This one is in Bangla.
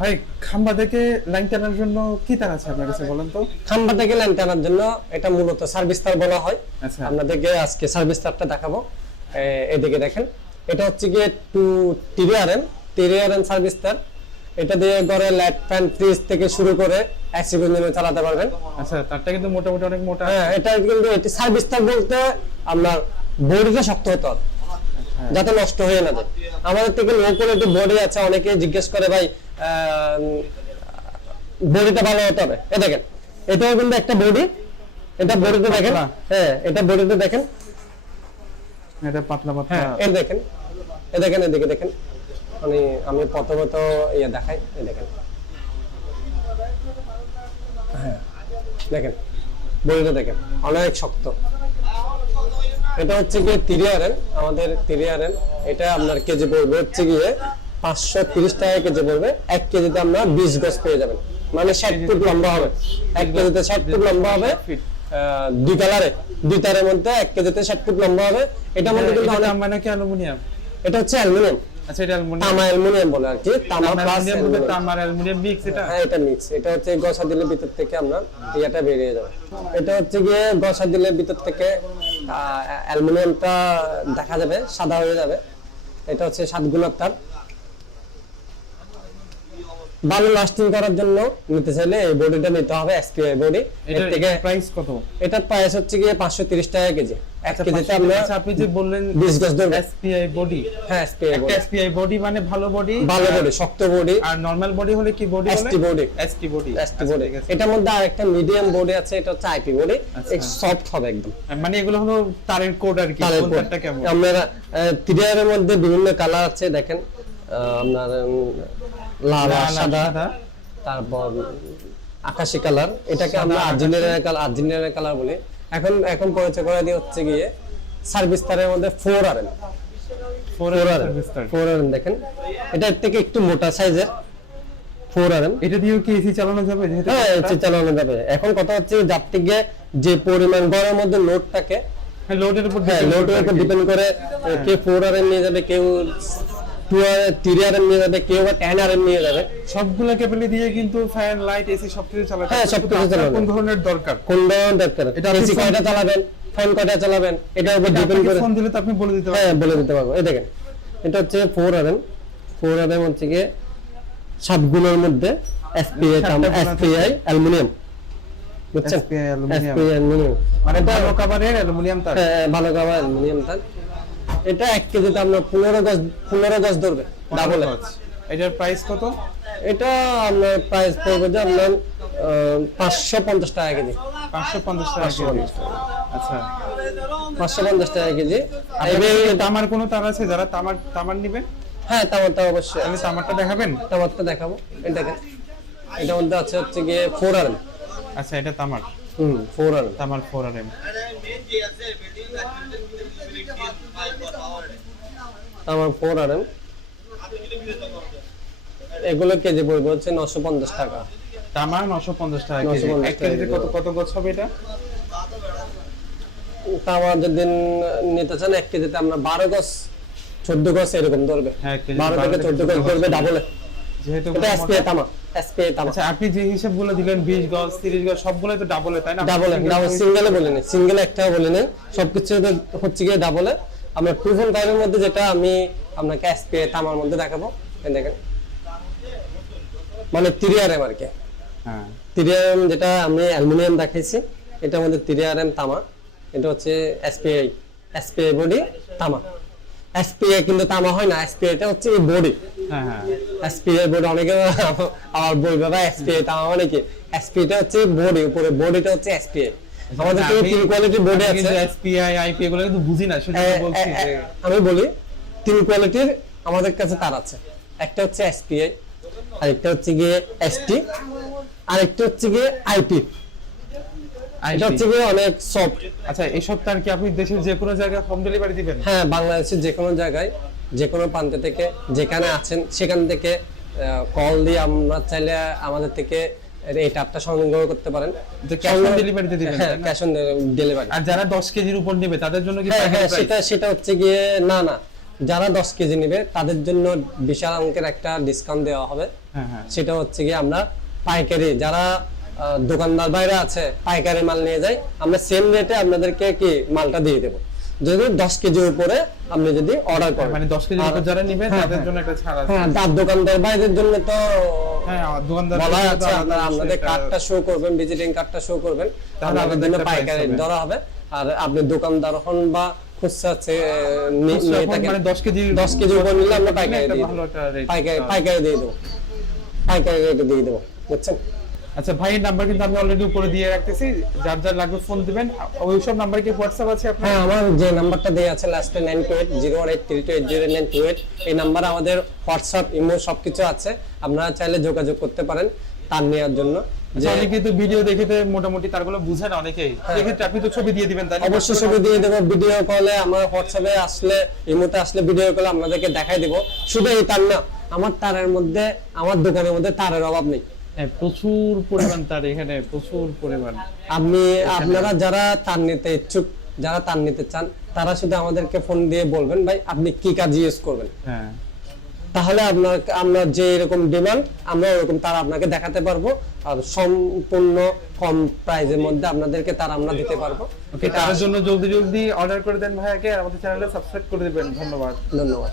ভাই খাম্বা থেকে লাইন টানার জন্য কি তার আছে আপনার কাছে বলেন তো? খাম্বা থেকে লাইন টানার জন্য এটা মূলত সার্ভিস তার বলা হয়। আচ্ছা। আপনাদেরকে আজকে সার্ভিস তারটা দেখাবো। এদিকে দেখেন এটা হচ্ছে গিয়ে টু টিরিআরএন টিরিআরএন সার্ভিস তার। এটা দিয়ে ঘরে লাইট ফ্যান ফ্রিজ থেকে শুরু করে এসি পর্যন্ত চালাতে পারবেন। আচ্ছা তারটা কিন্তু মোটামুটি অনেক মোটা। হ্যাঁ এটা কিন্তু এটি সার্ভিস তার বলতে আপনার বডিটা শক্ত হতে হবে। যাতে নষ্ট হয়ে না যায়। আমাদের থেকে লো কোয়ালিটি বডি আছে অনেকে জিজ্ঞেস করে ভাই বডিটা ভালো হতে হবে। এ দেখেন এটাও কিন্তু একটা বডি। এটা বডিতে দেখেন। হ্যাঁ এটা বডিতে দেখেন। এটা পাতলা পাতলা। হ্যাঁ এ দেখেন। এ দেখেন এদিকে দেখেন। মানে আমি প্রথমত ইয়ে দেখাই এ দেখেন। হ্যাঁ দেখেন। বডিটা দেখেন অনেক শক্ত। এটা হচ্ছে গিয়ে তিরিয়ারেন আমাদের তিরিয়ারেন এটা আপনার কেজি পড়বে হচ্ছে গিয়ে পাঁচশো তিরিশ টাকা কেজি পড়বে। এক কেজিতে আমরা বিশ গজ পেয়ে যাবেন। মানে ষাট ফুট লম্বা হবে। এক কেজিতে ষাট ফুট লম্বা হবে। দুই কালারে। দুই তারের মধ্যে এক কেজিতে ষাট ফুট লম্বা হবে। এটার মধ্যে কিন্তু এটা অনেক তামা নাকি অ্যালুমিনিয়াম? এটা হচ্ছে অ্যালুমিনিয়াম। আচ্ছা এটা অ্যালুমিনিয়াম। তামা অ্যালুমিনিয়াম বলে আর কি। তামা প্লাস অ্যালুমিনিয়াম অ্যালুমিনিয়াম। মিক্স এটা? হ্যাঁ এটা মিক্স এটা হচ্ছে গসা দিলে ভিতর থেকে ইয়েটা বেরিয়ে যাবে। এটা হচ্ছে গিয়ে গসা দিলে ভিতর থেকে অ্যালুমিনিয়ামটা দেখা যাবে সাদা হয়ে যাবে। এটা হচ্ছে সাত গুণার তার। ভালো লাস্টিং করার জন্য নিতে চাইলে এই বডিটা নিতে হবে এসপিআই বডি এর থেকে প্রাইস কত? এটার প্রাইস হচ্ছে গিয়ে পাঁচশো তিরিশ টাকা কেজি। এক আচ্ছা, কেজিতে 530 আমরা আচ্ছা, আপনি যে বললেন বিশ গজ ধরবে। এসপিআই বডি হ্যাঁ এসপিআই বডি এসপিআই বডি মানে ভালো বডি ভালো বডি শক্ত বডি আর নরমাল বডি হলে কি body ST body। ST body ST body এটার মধ্যে আরেকটা মিডিয়াম বডি আছে এটা হচ্ছে আইপি বডি আচ্ছা। সফট হবে একদম। মানে এগুলো হলো তারের কোড আর কি কালার কোন তারটা কেমন? আপনারা তিরিয়ারের মধ্যে বিভিন্ন কালার আছে দেখেন। আহ, আপনার লাল আর সাদা। তারপর আকাশি কালার। এটাকে আমরা কালার কালার বলি। এখন এখন পরিচয় করে দিয়ে হচ্ছে গিয়ে সার্ভিস তারের মধ্যে four R M four R service four R দেখেন। এটার থেকে একটু মোটা সাইজের ফোর আর এটা দিয়েও কি এসি চালানো যাবে? হ্যাঁ এসি চালানো যাবে। এখন কথা হচ্ছে যার থেকে যে পরিমাণ ঘরের মধ্যে লোড থাকে হ্যাঁ লোডের উপর হ্যাঁ লোডের উপর ডিপেন্ড করে কে ফোর আর নিয়ে যাবে কেউ টু আর থ্রি আর নিয়ে যাবে কেউ বা টেন নিয়ে যাবে। সবগুলা কেবলি দিয়ে কিন্তু ফ্যান লাইট এসি সবকিছু চালাতে হ্যাঁ, সবকিছু কিন্তু কোন ধরনের দরকার? কোন ধরনের দরকার? এটা এসি কয়টা চালাবেন? ফ্যান কয়টা চালাবেন? এটার উপর ডিপেন্ড করে ফোন দিলে তো আপনি বলে দিতে পারবেন হ্যাঁ বলে দিতে পারব। এই দেখেন এটা হচ্ছে ফোর আর এম ফোর হচ্ছে সাত গুণের মধ্যে এসপিআই। SPI aluminium. বুঝছেন? অ্যালুমিনিয়াম। SPI aluminium. মানে ভালো কাভারের অ্যালুমিনিয়াম তার। হ্যাঁ, ভালো কাভার অ্যালুমিনিয়াম তার। এটা এক কেজিতে আপনার পনেরো গজ পনেরো গজ ধরবে ডাবল এটার প্রাইস কত? এটা আপনার প্রাইস পড়বে যে আপনার পাঁচশো পঞ্চাশ টাকা কেজি। পাঁচশো পঞ্চাশ টাকা কেজি। আচ্ছা। পাঁচশো পঞ্চাশ টাকা কেজি। এবার তামার কোনো তার আছে? যারা তামার তামার নিবে? হ্যাঁ তামারটা অবশ্যই তাহলে তামারটা দেখাবেন? তামারটা দেখাবো। এটা দেখেন এটার মধ্যে আছে হচ্ছে গিয়ে ফোর আর আচ্ছা এটা তামার। হুম ফোর আর তামার ফোর আর এম আমার ফোর আর এগুলো কেজি পড়বে হচ্ছে নশো পঞ্চাশ টাকা। তামার নশো পঞ্চাশ টাকা কেজি। 950 এক কেজিতে কত কত গছ হবে এটা? তামা নিতে চান এক কেজিতে আমরা বারো গজ চোদ্দ গজ এরকম ধরবে। হ্যাঁ, বারো থেকে চোদ্দ 14 গজ গজ ধরবে ডাবলে যেহেতু এটা এসপিআই তামা আচ্ছা আপনি যে হিসাবগুলো দিলেন বিশ গজ তিরিশ গজ সবগুলোই তো ডাবলে তাই না? ডাবলে ডাবল সিঙ্গেলে বলে নেই সিঙ্গেলে একটাও সবকিছু হচ্ছে গিয়ে ডাবলে আমরা টু ফোন মধ্যে যেটা আমি আপনাকে এসপিআই তামার মধ্যে দেখাবো। দেখেন। মানে তিরিয়ারেম আর কি। হ্যাঁ। তিরিয়ারেম যেটা আমি অ্যালুমিনিয়াম দেখাইছি এটার মধ্যে তিরিয়ারেম তামা। এটা হচ্ছে এসপিআই এসপিআই বডি তামা। এসপিআই কিন্তু তামা হয় না এসপিআই টা হচ্ছে বডি হ্যাঁ হ্যাঁ। এসপিআই বডি অনেকে আমার বলবে বা এসপিআই তামা মানে কি? এসপিআই টা হচ্ছে বডি উপরে বডিটা হচ্ছে এসপিআই আমাদের থেকে তিন কোয়ালিটির বডি আছে। এসপিআই আইপি এগুলো কিন্তু বুঝি না বলছি যে আমি বলি তিন কোয়ালিটির আমাদের কাছে তার আছে। একটা হচ্ছে এসপিআই আরেকটা হচ্ছে গিয়ে এসটি আরেকটা হচ্ছে গিয়ে আইপি এটা হচ্ছে গিয়ে অনেক সফট আচ্ছা এসব তার কি আপনি দেশের যে কোনো জায়গায় হোম ডেলিভারি দিবেন? হ্যাঁ বাংলাদেশের যে কোনো জায়গায় যে কোনো প্রান্ত থেকে যেখানে আছেন সেখান থেকে কল দিয়ে আমরা চাইলে আমাদের থেকে এই ট্যাপটা সংগ্রহ করতে পারেন। on delivery দিবেন? ক্যাশ অন ডেলিভারি আর যারা দশ কেজির উপর নেবে তাদের জন্য কি হ্যাঁ হ্যাঁ? সেটা সেটা হচ্ছে গিয়ে না না। যারা দশ কেজি নেবে তাদের জন্য বিশাল অঙ্কের একটা ডিসকাউন্ট দেওয়া হবে। হ্যাঁ সেটা হচ্ছে কি আমরা পাইকারি যারা দোকানদার বাইরে আছে পাইকারি মাল নিয়ে যায় আমরা সেম রেটে আপনাদেরকে কি মালটা দিয়ে দেবো। যদি দশ কেজির উপরে আপনি যদি অর্ডার করেন। মানে দশ কেজি আর- যারা হ্যাঁ, তাদের হ্যাঁ। জন্য একটা ছাড় আছে। হ্যাঁ দোকানদার জন্য তো হ্যাঁ দোকানদার বলা আছে আপনারা আপনাদের কার্ডটা শো করবেন ভিজিটিং কার্ডটা শো করবেন। তাহলে আপনাদের আমাদের জন্য পাইকারি হবে। ধরা হবে। আর আপনি দোকানদার হন বা খুচরা মানে দশ কেজি উপর নিলে আমরা পাইকারি পাইকারি পাইকারি দিয়ে দেবো। পাইকারি রেটে দিয়ে দেবো। বুঝছেন? আচ্ছা ভাইয়ের নাম্বার কিন্তু আমি অলরেডি উপরে দিয়ে রাখতেছি। যার যার লাগবে ফোন দিবেন। ওই সব নাম্বারে কি হোয়াটসঅ্যাপ আছে আপনার? হ্যাঁ আমার যে নাম্বারটা দেওয়া আছে লাস্টে nine two eight zero one eight three two eight zero nine two eight এই নাম্বারে আমাদের হোয়াটসঅ্যাপ ইমো সবকিছু আছে। আপনারা চাইলে যোগাযোগ করতে পারেন তার নেওয়ার জন্য। যে অনেকে তো ভিডিও দেখেতে মোটামুটি তারগুলো বুঝে না অনেকেই। সেক্ষেত্রে আপনি তো ছবি দিয়ে দিবেন তাই অবশ্যই ছবি দিয়ে দেবো ভিডিও কলে আমার হোয়াটসঅ্যাপে আসলে ইমোতে আসলে ভিডিও কলে আপনাদেরকে দেখাই দেবো। শুধু এই তার না আমার তারের মধ্যে আমার দোকানের মধ্যে তারের অভাব নেই। হ্যাঁ প্রচুর পরিমাণ তার এখানে প্রচুর পরিমাণ। আপনি আপনারা যারা তার নিতে ইচ্ছুক যারা তার নিতে চান তারা শুধু আমাদেরকে ফোন দিয়ে বলবেন ভাই আপনি কি কাজ ইউজ করবেন? হ্যাঁ। তাহলে আপনার আমরা যে এরকম ডিমান্ড আমরা ওরকম তার আপনাকে দেখাতে পারব আর সম্পূর্ণ কম প্রাইজের মধ্যে আপনাদেরকে তার আমরা দিতে পারব। ওকে তার জন্য জলদি জলদি অর্ডার করে দেন ভাইয়াকে আর আমাদের চ্যানেলটা সাবস্ক্রাইব করে দিবেন। ধন্যবাদ। ধন্যবাদ।